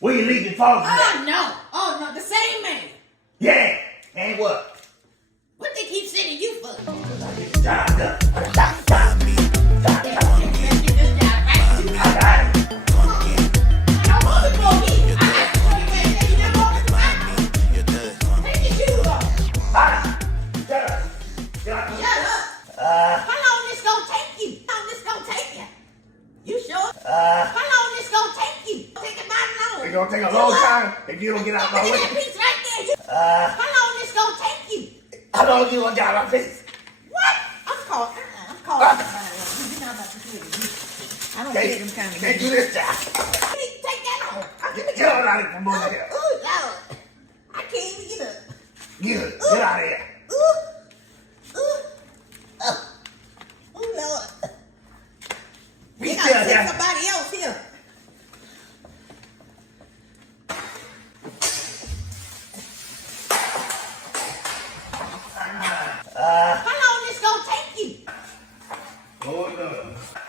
Where you leaving Falls at? Oh no, the same man. Yeah, and what? What they keep sending you for? I get the job done. Stop, stop. Stop, stop. Get this job right. I got it. I don't want to go here. You never want to take your shoes off. Ah, shut up. Shut up. Shut up. How long this gonna take you? How long this gonna take you? You sure? How long this gonna take you? Take it by long. It's gonna take a long time if you don't get out my Look way. at that piece right there. How long this gonna take you? How long you gonna drive my face? What? I'm calling. I'm calling. You're not about to do it. I don't get them kind of Can't do this job. You need to take that off. Get out of here from over here. Ooh, Lord. I can't even get up. Get out of here. Ooh. Ooh. Ooh, Lord. We You still gotta take here. somebody else here. How long this gonna take you? Oh no.